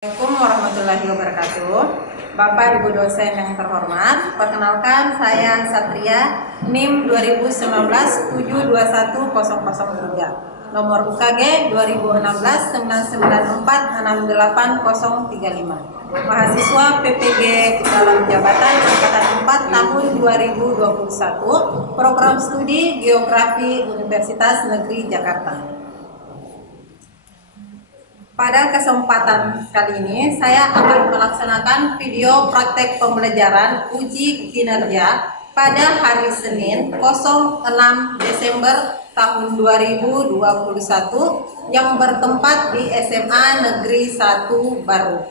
Assalamualaikum warahmatullahi wabarakatuh. Bapak Ibu dosen yang terhormat, perkenalkan saya Satria, NIM 2019-721-003, nomor UKG 2016-994-68035, mahasiswa PPG dalam jabatan Angkatan 4 tahun 2021, program studi Geografi Universitas Negeri Jakarta. Pada kesempatan kali ini, saya akan melaksanakan video praktek pembelajaran uji kinerja pada hari Senin 06 Desember tahun 2021 yang bertempat di SMA Negeri 1 Baru.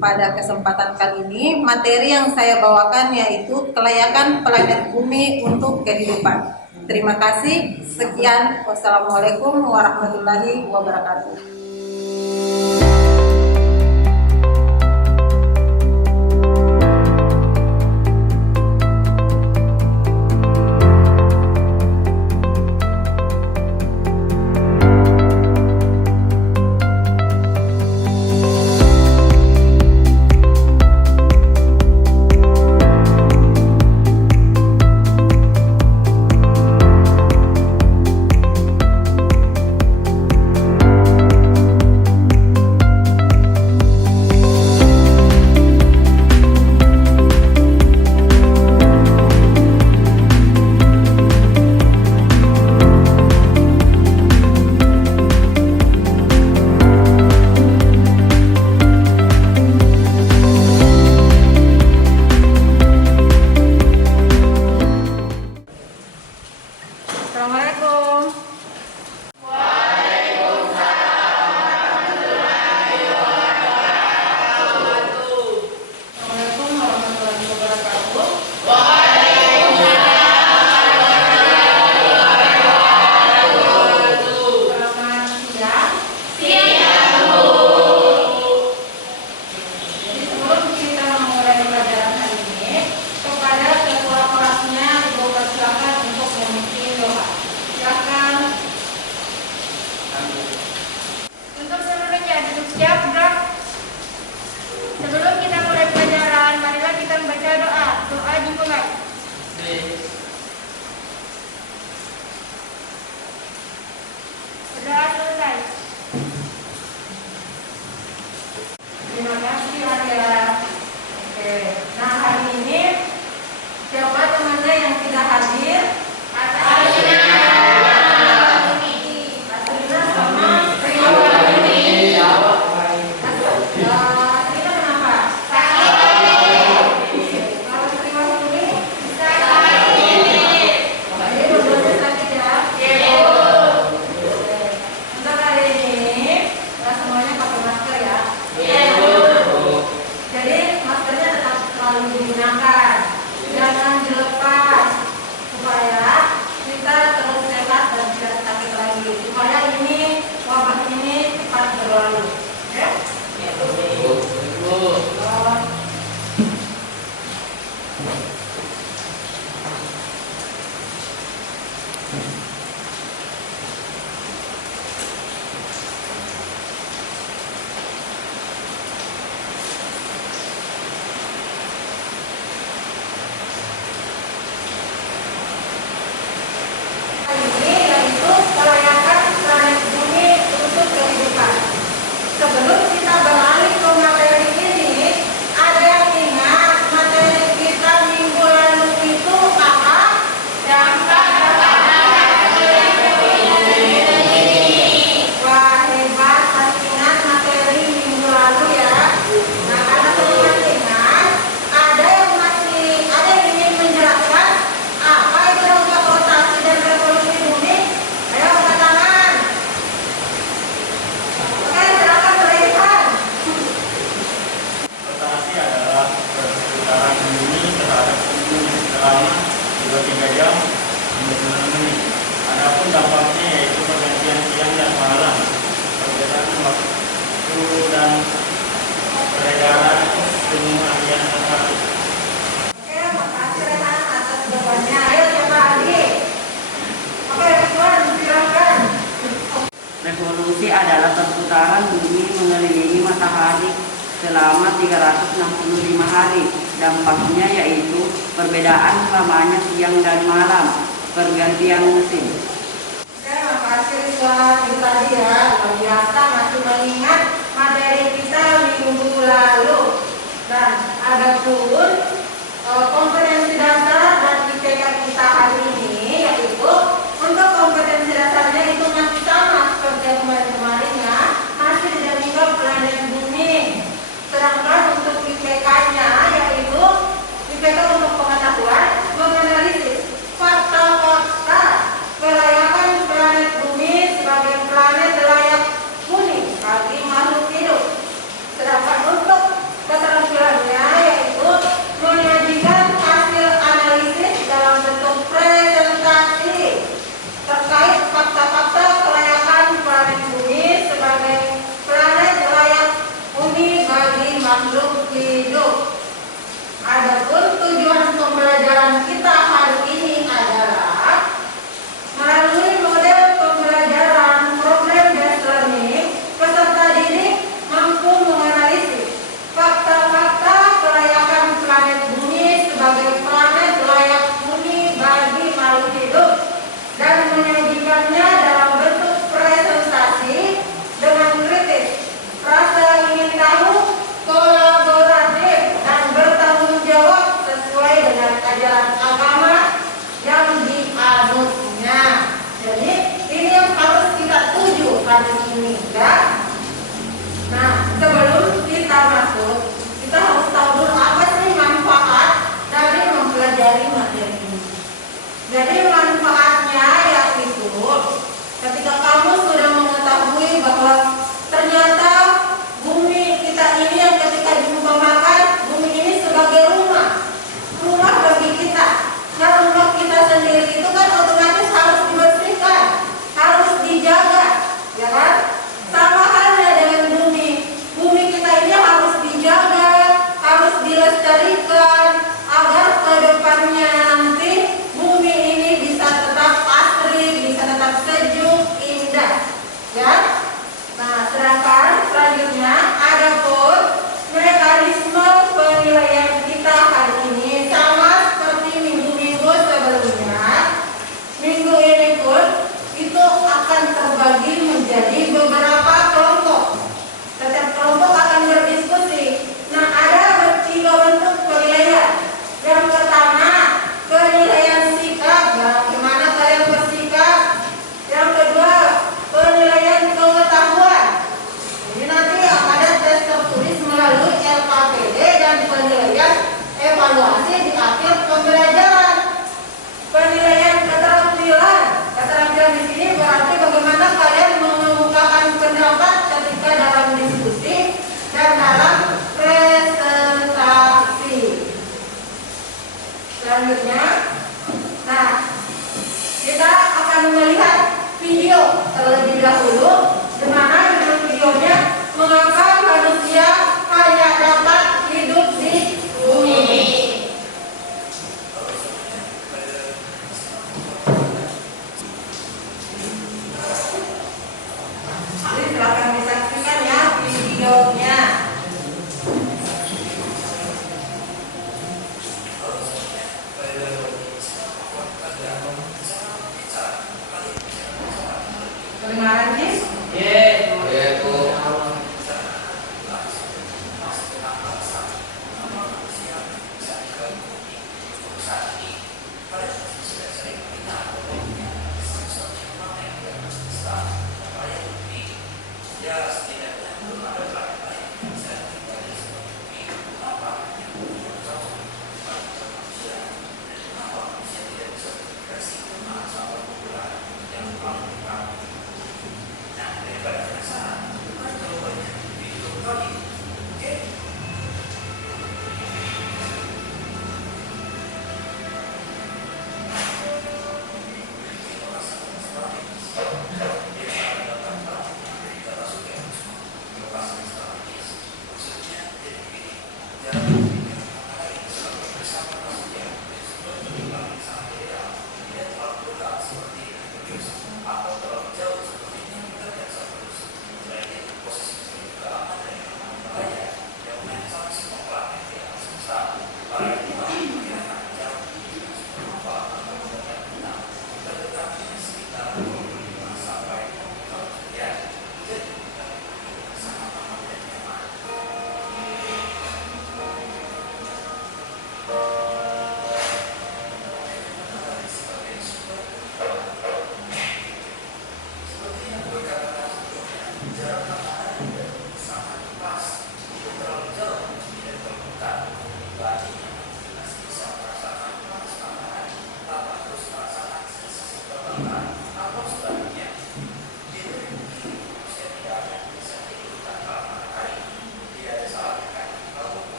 Pada kesempatan kali ini, materi yang saya bawakan yaitu kelayakan planet bumi untuk kehidupan. Terima kasih. Sekian. Wassalamualaikum warahmatullahi wabarakatuh. Assalamualaikum. Assalamualaikum warahmatullahi wabarakatuh. Selamat siang. Jadi sebelum kita memulai pelajaran hari ini, kepada ketua kelasnya Ibu persilakan untuk memimpin doa. Silakan. Untuk seluruhnya duduk siap, gerak. Sebelum kita mulai pelajaran, marilah kita membaca doa. Doa dimulai. Doa selesai. Terima kasih Arya. Oke. Nah, hari ini siapa temannya yang tidak hadir? Asalina sama Rio. Asalina kenapa? Kalau Rio ini jadi dua-duanya sakit ya? Untuk hari ini kita semuanya pakai masker ya? Jadi maskernya tetap selalu digunakan, jangan dilepas supaya kita terus sehat dan tidak sakit lagi. Supaya ini wabah ini cepat berlalu. Ya? Ini yaitu kelayakan planet bumi untuk kehidupan. Sebelum kita beralih ke materi ini, ada yang ingat materi kita minggu lalu itu apa? Dampak Wah, hebat, masih ingat materi minggu lalu ya. Nah, karena semua masih ingat, ada yang ingin menjelaskan apa itu dampak rotasi dan revolusi bumi? Ayo angkat tangan. Oke, silakan berikan. Rotasi adalah perputaran bumi terhadap bumi selama 23 jam 59 menit. Adapun dampaknya yaitu pergantian siang dan malam, perbedaan waktu dan peredaran gunung harian matahari. Oke, makasih Rehan atas jawabannya. Ayo siapa lagi? Oke, Ridwan, silakan. Revolusi adalah perputaran bumi mengelilingi matahari selama 365 hari. Dampaknya yaitu perbedaan lamanya siang dan malam, pergantian musim. Terima kasih siswa tadi ya, luar biasa masih mengingat materi kita minggu lalu. Dan ada pun kompetensi dasar dan IPK kita hari ini, yaitu untuk kompetensi dasarnya itu masih sama seperti yang kemarin-kemarinnya, masih dinamika planet bumi. Sedangkan untuk IPK-nya yaitu IPK untuk pengetahuan menganalisis fakta-fakta kelayakan planet bumi sebagai planet layak huni bagi makhluk hidup. Sedangkan untuk keterampilannya yaitu menyajikan hasil analisis dalam bentuk presentasi terkait fakta-fakta kelayakan planet bumi sebagai planet layak huni bagi makhluk hidup. Adapun tujuan pembelajaran kita hari ini adalah melalui model pembelajaran program based learning, peserta didik mampu menganalisis fakta-fakta kelayakan planet bumi sebagai planet layak huni bagi makhluk hidup dan menyajikannya dalam bentuk presentasi dengan kritis, rasa ingin tahu, kolaboratif, dan bertanggung jawab sesuai dengan ajaran agama yang dianutnya. Jadi ini yang harus kita tuju hari ini ya. Nah, sebelum kita masuk, kita harus tahu dulu apa sih manfaat dari mempelajari materi ini. Jadi manfaatnya yaitu ketika kamu sudah mengetahui bahwa ternyata bumi kita ini yang ketika diumpamakan bumi ini sebagai rumah bagi kita. Nah, rumah kita sendiri itu kan otomatis harus dibersihkan, harus dijaga, ya kan? Sama halnya dengan bumi kita ini harus dijaga, harus dilestarikan agar ke depannya nanti bumi ini bisa tetap asri, bisa tetap sejuk, indah, ya. Nah, sedangkan selanjutnya ada pun mekanisme penilaian kita hari ini sama seperti minggu-minggu sebelumnya. Minggu ini pun itu akan terbagi menjadi beberapa kelompok. Setiap kelompok akan berdiskusi. Nah, ada 3 bentuk penilaian. Yang pertama, penilaian sikap, bagaimana kalian bersikap. Yang kedua, penilaian pengetahuan. Jadi nanti ada tes tertulis melalui LKPD dan penilaian evaluasi di akhir pembelajaran. Penilaian keterampilan. Keterampilan di sini berarti bagaimana kalian mengemukakan pendapat ketika dalam diskusi dan dalam presentasi. Selanjutnya, nah, kita akan melihat video terlebih dahulu, di mana dengan videonya mengapa manusia hanya dapat hidup di bumi. Jadi silakan disaksikan ya videonya. Kedengaran sih?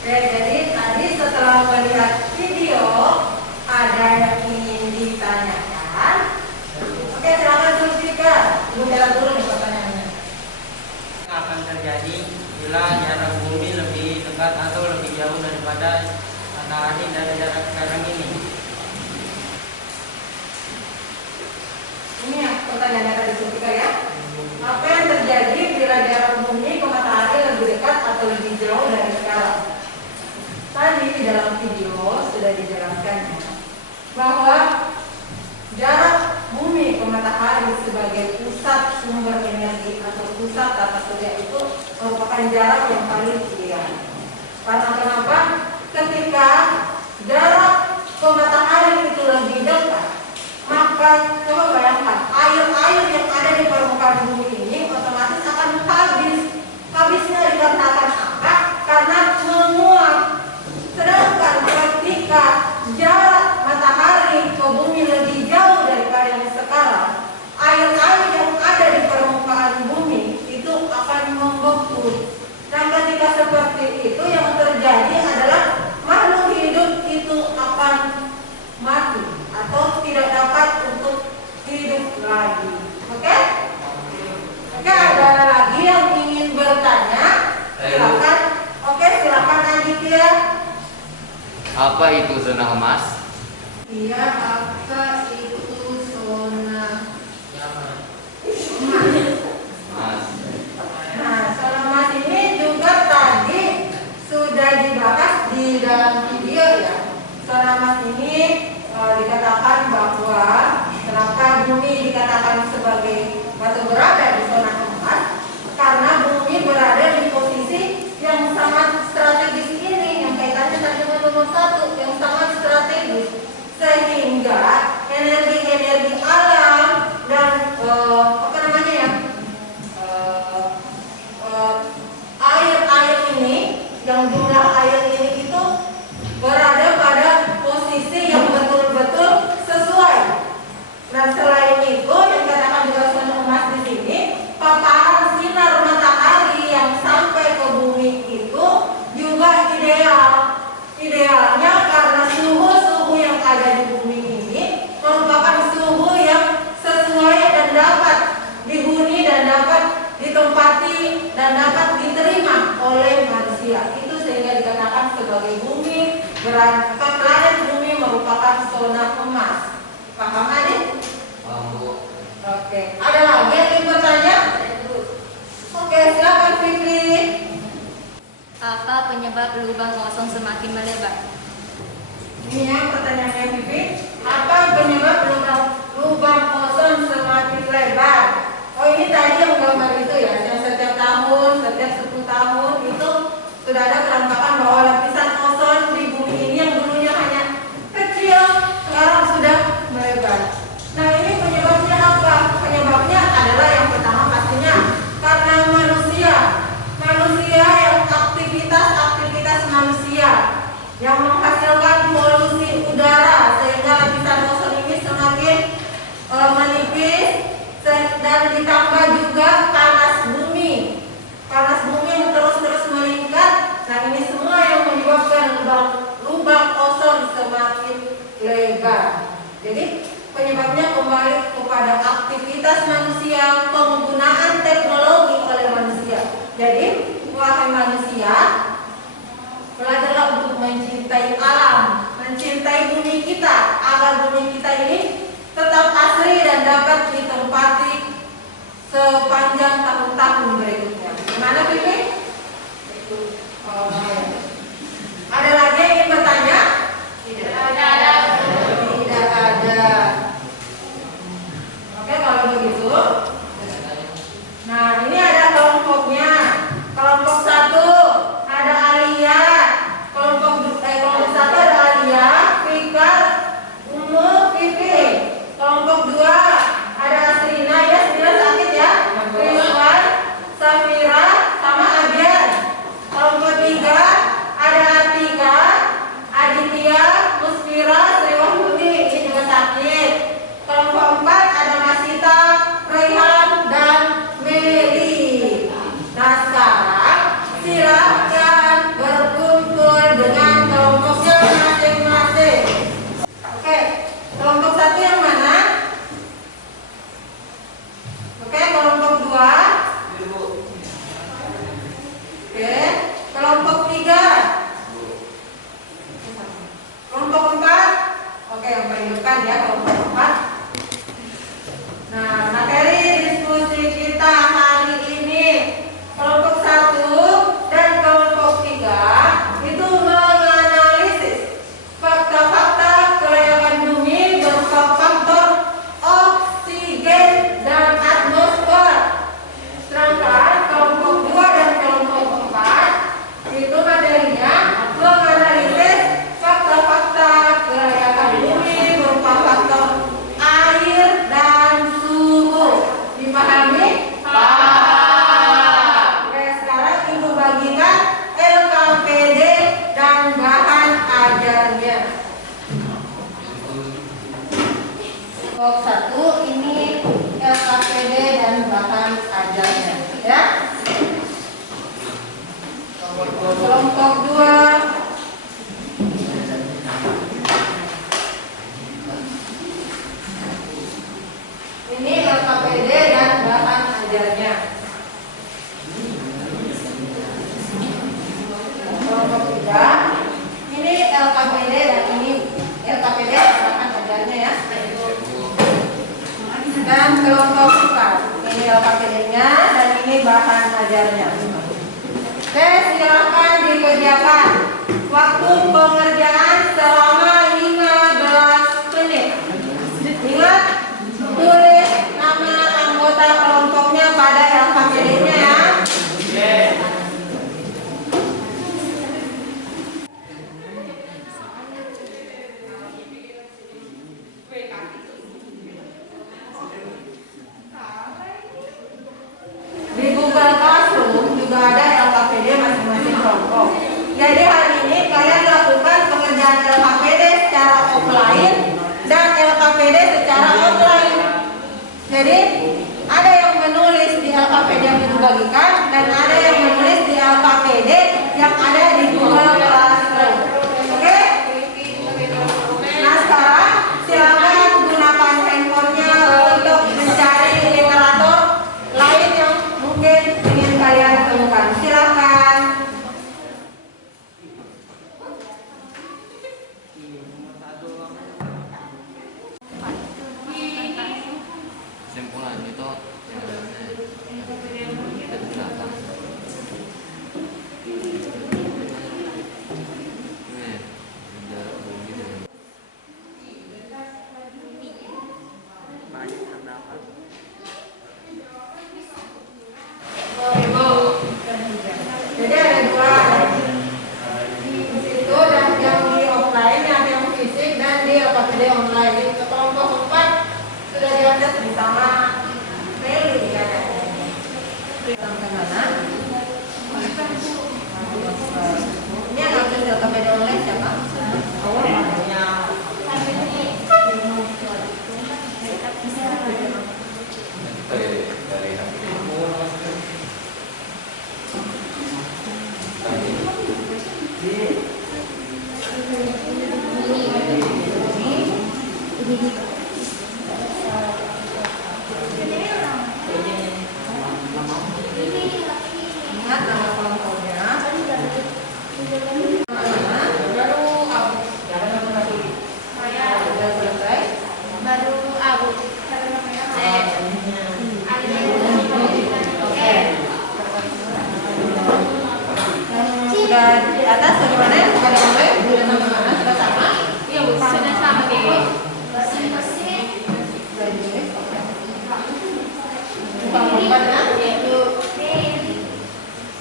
Oke, jadi tadi setelah melihat video ada yang ingin ditanyakan. Oke, silakan Sulfika. Ibu jawab dulu nih pertanyaannya. Akan terjadi bila jarak bumi lebih dekat atau lebih jauh daripada matahari dari jarak sekarang ini. Ini yang pertanyaannya tadi Sulfika ya. Apa yang terjadi bila jarak bumi ke matahari lebih dekat atau lebih jauh dari sekarang? Tadi di dalam video sudah dijelaskan ya, bahwa jarak bumi ke matahari sebagai pusat sumber energi atau pusat tata surya itu merupakan jarak yang paling ideal. Karena kenapa? Ketika jarak ke matahari itu lebih dekat, maka coba bayangkan air-air yang ada di permukaan bumi ini otomatis akan habis. Habisnya dikarenakan apa? Karena menguap. Sedangkan ketika jarak matahari ke bumi lebih jauh daripada yang sekarang, air-air yang ada di permukaan bumi itu akan membeku. Dan ketika seperti itu yang terjadi adalah makhluk hidup itu akan mati atau tidak dapat untuk hidup lagi. Oke? Oke, ada lagi yang ingin bertanya? Silakan. Oke, silakan Aditya. Apa itu zona emas? Iya, apa itu zona emas? Emas. Nah, zona emas ini juga tadi sudah dibahas di dalam video ya. Zona emas ini dikatakan bahwa kenapa bumi dikatakan sebagai atau berada di zona emas, karena bumi berada di posisi yang sangat strategis ini, yang kaitannya tadi nomor 1, yang sangat strategis, sehingga energi-energi alam dan air-air ini, yang jumlah air ini itu berada pada posisi yang betul-betul sesuai. Dan selain itu, yang katakan juga zona emas di sini, paparan sinar matahari yang sampai ke bumi itu juga ideal. Idealnya karena suhu-suhu yang ada di bumi ini merupakan suhu yang sesuai dan dapat dihuni dan dapat ditempati dan dapat diterima oleh manusia. Itu sehingga dikatakan sebagai bumi planet bumi merupakan zona emas. Paham adik? Oke. Ada lagi yang ingin bertanya? Oke, silakan Fikri. Apa penyebab lubang kosong semakin melebar? Ini ya pertanyaannya Fikri. Apa penyebab lubang ozon semakin lebar? Oh, ini tadi yang gambar itu ya, yang setiap tahun, setiap 10 tahun itu sudah ada kelengkapan bahwa lapisan ozon di bumi ini yang dulunya hanya kecil, sekarang sudah melebar. Nah, ini penyebabnya apa? Penyebabnya adalah yang pertama pastinya karena manusia yang aktivitas manusia yang menghasilkan polusi udara sehingga lapisan ozon ini semakin menipis, dan ditambah juga panas bumi yang terus meningkat. Nah, ini semua yang menyebabkan lubang ozon semakin lebar. Jadi penyebabnya kembali kepada aktivitas manusia, penggunaan teknologi oleh manusia. Jadi, wahai manusia, belajarlah untuk mencintai alam, mencintai bumi kita, agar bumi kita ini tetap asri dan dapat ditempati sepanjang tahun-tahun berikutnya. Gimana, Bibi? Ada lagi yang ingin bertanya? Tidak ada. Oke, kalau begitu. Nah, ini ada kelompoknya. Kelompok 1 ada Alia. Kelompok 1 ada Alia, Fikar, Umu, Vivi. Kelompok 2 ada Asrina, ya Asrina sakit ya. Rizwan, Safira, sama Abian. Kelompok 3 kelompok 2. Ini LKPD dan bahan ajarnya. Kelompok 3. Ini LKPD dan ini LKPD bahan ajarnya ya. Dan kelompok 4. Ini LKPD-nya dan ini bahan ajarnya. Oke, silakan dikerjakan. Waktu pengerjaan selama 15 menit. Ingat, tulis nama anggota kelompoknya pada LKPD-nya ya. Di Google Classroom juga ada LKPD masing-masing kelompok. Jadi hari ini kalian lakukan pengerjaan LKPD secara offline dan LKPD secara online. Jadi ada yang menulis di LKPD yang dibagikan dan ada yang menulis di LKPD yang ada di Google Classroom. Oke? Nah sekarang silakan gunakan handphonenya untuk mencari literatur lain yang mungkin ingin kalian temukan. Silakan. Kesimpulan itu dari belakang. Ini jarak bumi dengan Banyak terdapat. Jadi ada dua di situ dan yang di offline, ada yang fisik dan di LKPD online. Di kelompok 4 sudah diupdate bersama Meli ya. Sampai mana? Ini yang update LKPD online siapa? Ingat nama kelompoknya. Mana? Baru Abu. Sudah selesai. Baru Abu. Oke. Sudah di atas bagaimana? Pada mulai sudah sampai mana? Sudah sama? Iya Bu, sudah sampai. Bukan lompat ya?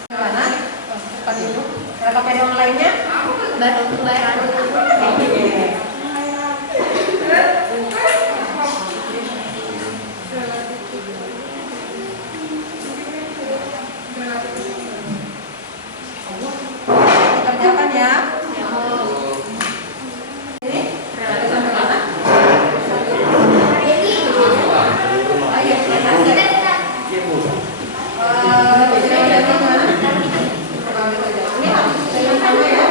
Mana? Cepat dulu. LKPD online-nya? Baru Oke. Kerjakan ya. Ini ada sampai mana? Ayo, ini harus sama ya.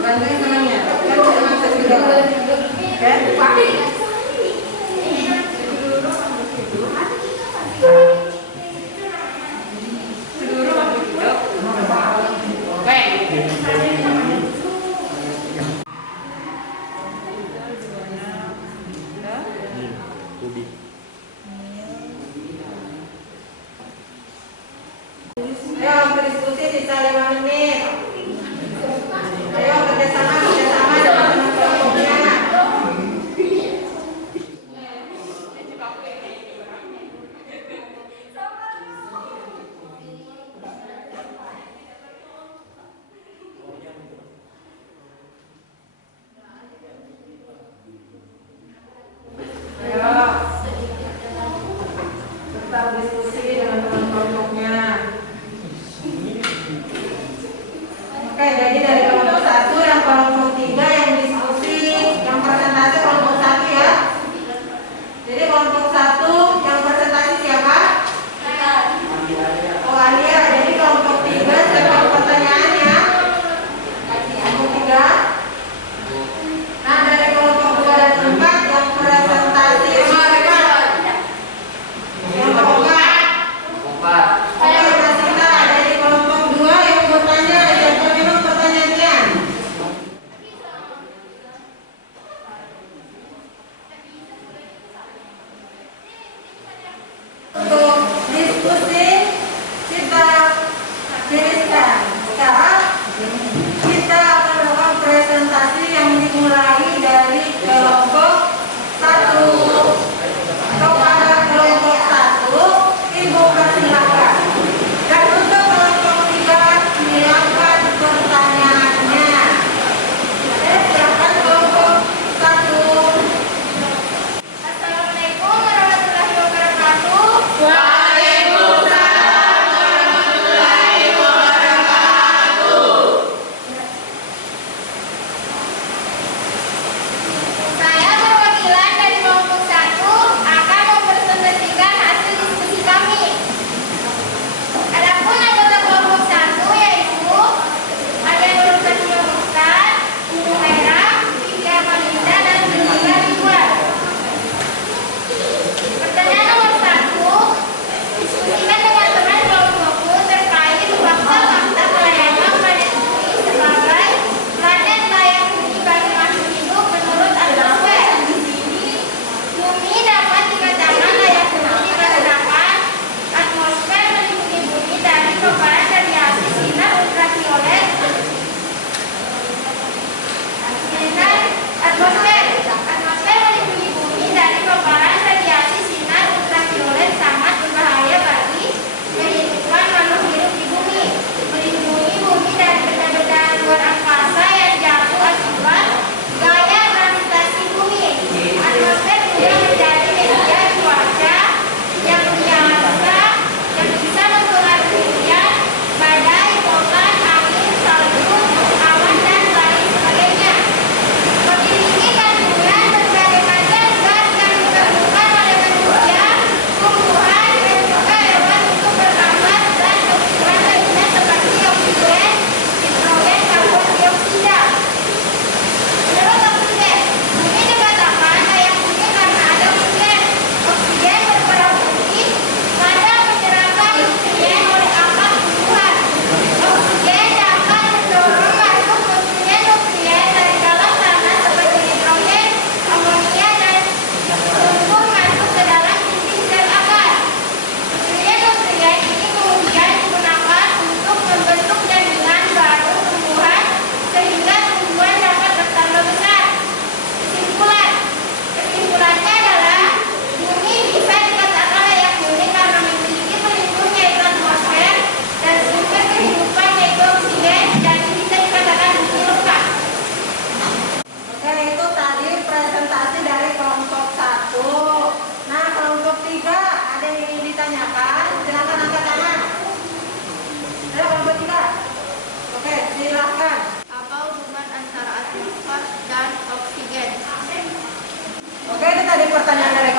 Bantuin temannya. Kan teman sendiri. Oke. Ayo berdiskusi sisa 5 menit. Ayo kerjasama dengan teman kelompoknya. Ayo tetap diskusi dengan teman kelompoknya. Oke, jadi dari kelompok 1 dan kelompok 3 yang diskusi, yang presentasi kelompok 1 ya. Jadi kelompok 1 yang presentasi siapa? Oh, Alia. Jadi kelompok 3 siapa pertanyaannya?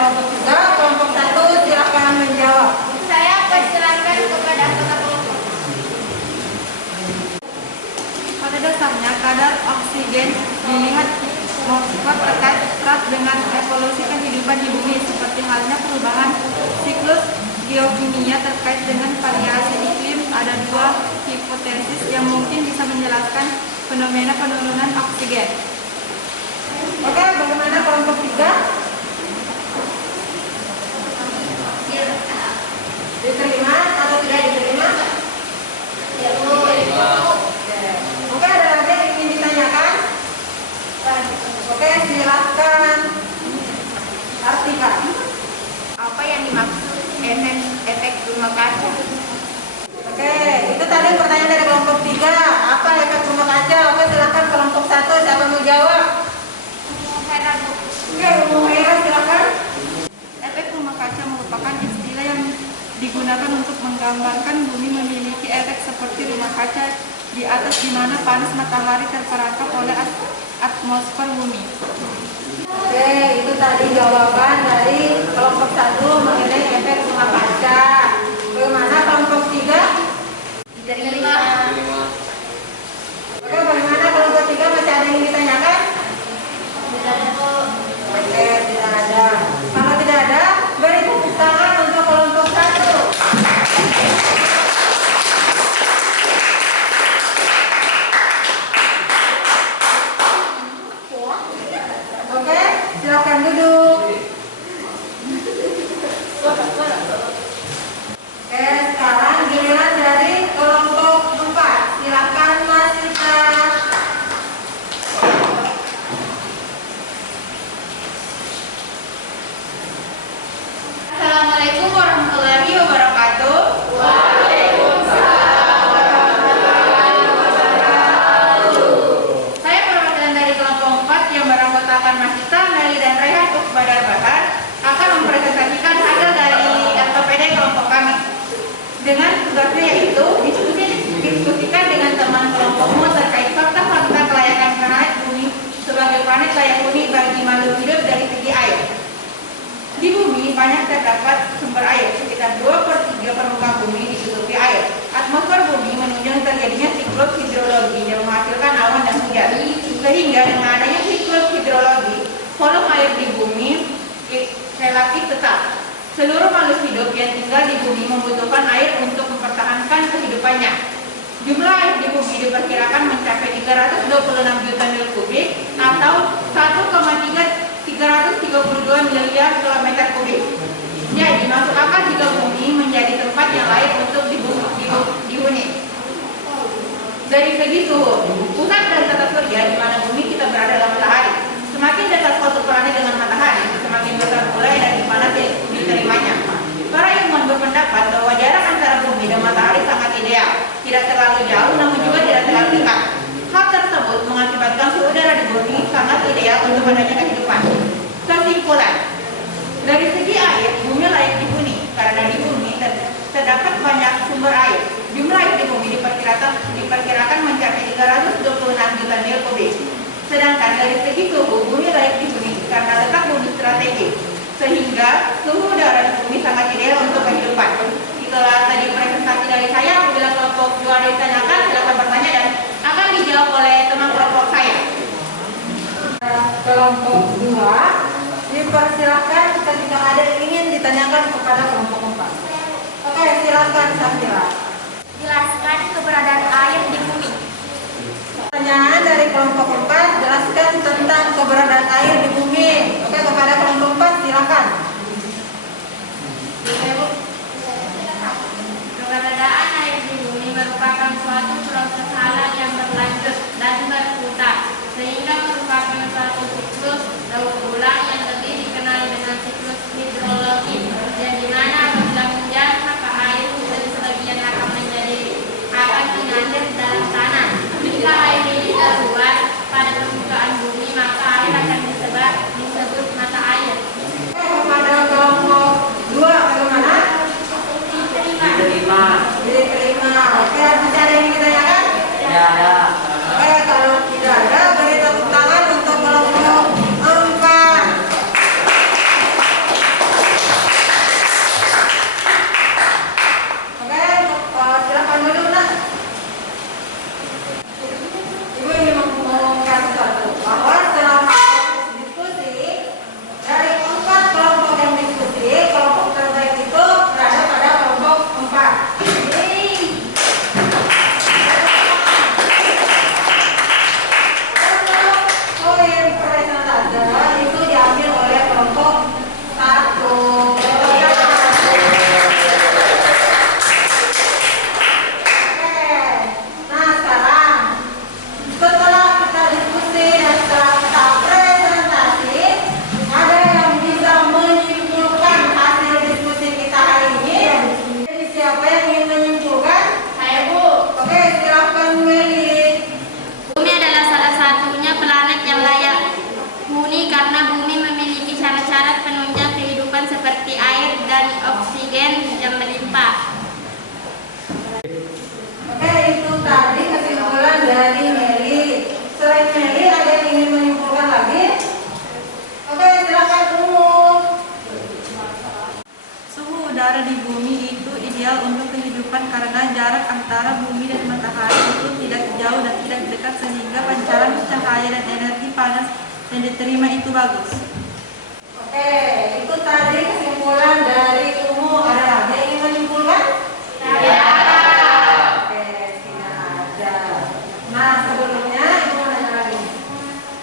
kelompok 3, kelompok 1 silakan menjawab. Saya persilakan kepada kelompok. Pada dasarnya, kadar oksigen dilihat terkait erat dengan evolusi kehidupan di bumi, seperti halnya perubahan siklus geokimia terkait dengan variasi iklim. Ada dua hipotesis yang mungkin bisa menjelaskan fenomena penurunan oksigen. Oke, bagaimana kelompok 3? Diterima atau tidak diterima? Oke, ada lagi yang ingin ditanyakan? Oke, silakan artikan. Apa yang dimaksud efek rumah kaca? Oke, itu tadi pertanyaan dari kelompok 3. Apa efek rumah kaca? Oke, silakan kelompok 1, siapa mau jawab? Oke, Ibu Hera silakan. Efek rumah kaca merupakan istilah yang digunakan untuk menggambarkan bumi memiliki efek seperti rumah kaca di atas, di mana panas matahari terperangkap oleh atmosfer bumi. Oke, itu tadi jawaban dari kelompok 1 mengenai efek rumah kaca. Bagaimana kelompok 3? Diterima. Oke, bagaimana kelompok 3? Masih ada yang ingin ditanyakan? Oke, tidak ada. Kalau tidak ada, beri tepuk tangan untuk kelompok 1. Oke, silakan duduk. Oke, sekarang giliran dari kelompok 4. Silakan Mas Rita. Assalamualaikum warahmatullahi wabarakatuh. Saya perwakilan dari kelompok 4 yang beranggotakan Mas Ita, Meli, dan Rehan Badar Bahar akan mempresentasikan hasil dari LPPD kelompok kami. Dengan tugasnya yaitu diskusikan dengan teman kelompokmu terkait fakta-fakta kelayakan planet bumi sebagai planet layak huni bagi makhluk hidup dari segi air. Di bumi banyak terdapat sumber air, sekitar 2/3 permukaan bumi ditutupi air. Atmosfer bumi menunjang terjadinya siklus hidrologi yang menghasilkan awan dan hujan. Sehingga dengan adanya siklus hidrologi, volume air di bumi relatif tetap. Seluruh makhluk hidup yang tinggal di bumi membutuhkan air untuk mempertahankan kehidupannya. Jumlah air di bumi diperkirakan mencapai 326 juta mil kubik atau 1,332 miliar kilometer kubik. Jadi masuk akal jika bumi menjadi tempat yang layak untuk dihuni. Dari segi suhu, pusat dan tata surya di mana bumi kita berada adalah matahari. Semakin dekat suatu planet dengan matahari, semakin besar pula energi panas yang diterimanya. Para ilmuwan berpendapat bahwa jarak antara bumi dan matahari sangat ideal, tidak terlalu jauh namun juga tidak terlalu dekat. Hal tersebut mengakibatkan suhu udara di bumi sangat ideal untuk adanya kehidupan. Kesimpulan, dari segi air, bumi layak dihuni karena di bumi terdapat banyak sumber air. Jumlah air di bumi diperkirakan mencapai 326 juta mil kubik. Sedangkan dari segi suhu, bumi layak dihuni karena letak bumi strategis, sehingga suhu udara di bumi sangat ideal untuk kehidupan. Itulah tadi presentasi dari saya. Apabila kelompok 2 ada ditanyakan, silakan bertanya dan akan dijawab oleh teman kelompok saya. Kelompok 2 dipersilakan ketika ada yang ingin ditanyakan kepada kelompok 4. Oke, silakan Safira. Jelaskan keberadaan air di bumi. Pertanyaan dari kelompok 4, jelaskan tentang keberadaan air di bumi. Oke, kepada kelompok 4 silakan. Keberadaan air di bumi merupakan suatu proses alam yang berlanjut dan berputar, sehingga merupakan suatu siklus daur ulang yang lebih dikenal dengan siklus hidrologi, yang dimana apabila hujan maka air dari sebagian akan mengalir dalam tanah dari Meli. Selain Meli, ada yang ingin menyimpulkan lagi? Oke, silakan umum. Suhu udara di bumi itu ideal untuk kehidupan karena jarak antara bumi dan matahari itu tidak jauh dan tidak dekat sehingga pancaran cahaya dan energi panas yang diterima itu bagus. Oke, itu tadi kesimpulan dari umum. Ada lagi yang ingin menyimpulkan? Ya. Oke, tidak ada. Nah, sebelumnya Ibu mau nanya lagi.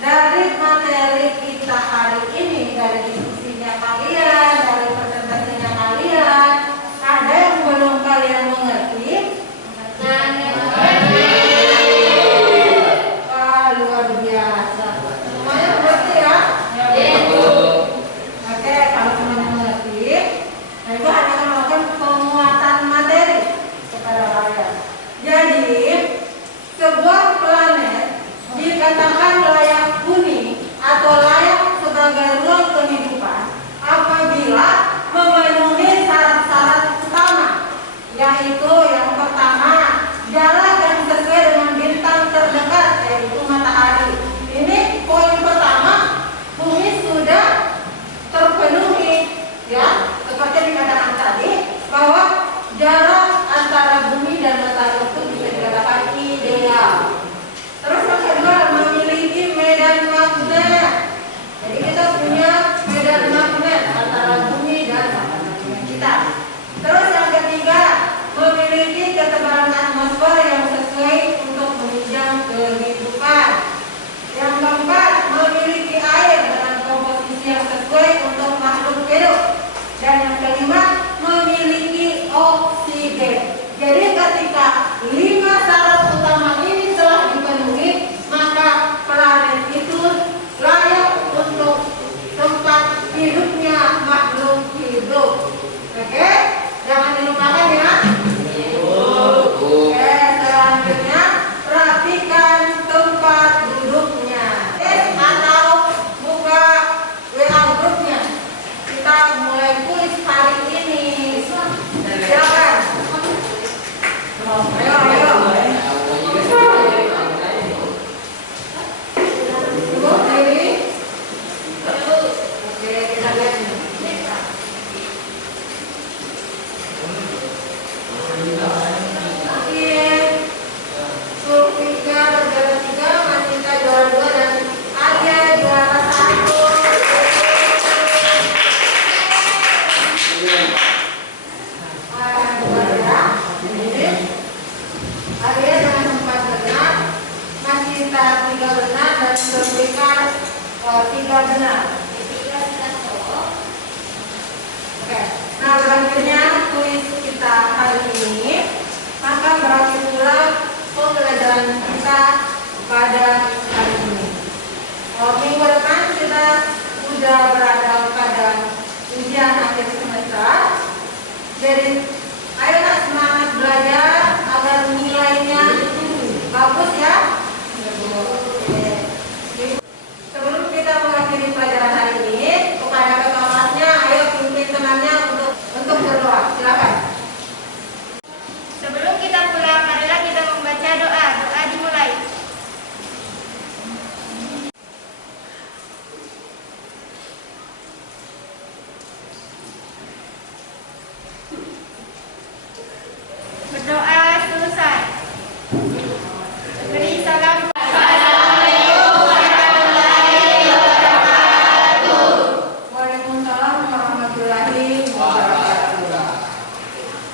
Dari materi kita hari ini, dari diskusinya kalian, dari presentasinya kalian, ada yang belum kalian mengerti? Wah, luar biasa. Semuanya mengerti ya? Oke, kalau semuanya mengerti, nah Ibu hanya akan melakukan penguatan materi kepada kalian. Jadi, sebuah planet dikatakan layak huni atau layak sebagai ruang kehidupan apabila memenuhi syarat-syarat utama, yaitu yang pertama, jarak yang sesuai dengan bintang terdekat, yaitu matahari. Ini poin pertama, bumi sudah terpenuhi, ya, seperti yang dikatakan tadi, bahwa jarak antara bumi dan matahari itu bisa dikatakan ideal. Terus yang kedua, memiliki medan magnet. Jadi kita punya medan magnet antara bumi dan matahari kita. Terus yang ketiga, memiliki ketebalan atmosfer yang sesuai untuk menunjang kehidupan. Yang keempat, memiliki air dengan komposisi yang sesuai untuk makhluk hidup. Dan yang kelima, memiliki oksigen. Jadi ketika 5 syarat utama ini telah dipenuhi, maka planet itu layak untuk tempat hidupnya makhluk hidup. Oke? Jangan dilupakan ya. Oke, selanjutnya perhatikan tempat duduknya. Atau buka WA grupnya. Kita mulai tulis hari ini. Silakan. Ayo, ayo. Ibu, diri. Oke, kita lihat ini. Oke. Sulfika juara 3, Masita juara 2 dan Arya juara 1. Arya dengan 4 benar, Masita 3 benar dan Sulfika 3 benar. Oke. Nah, selanjutnya kuis kita hari ini, maka berakhir pula pembelajaran kita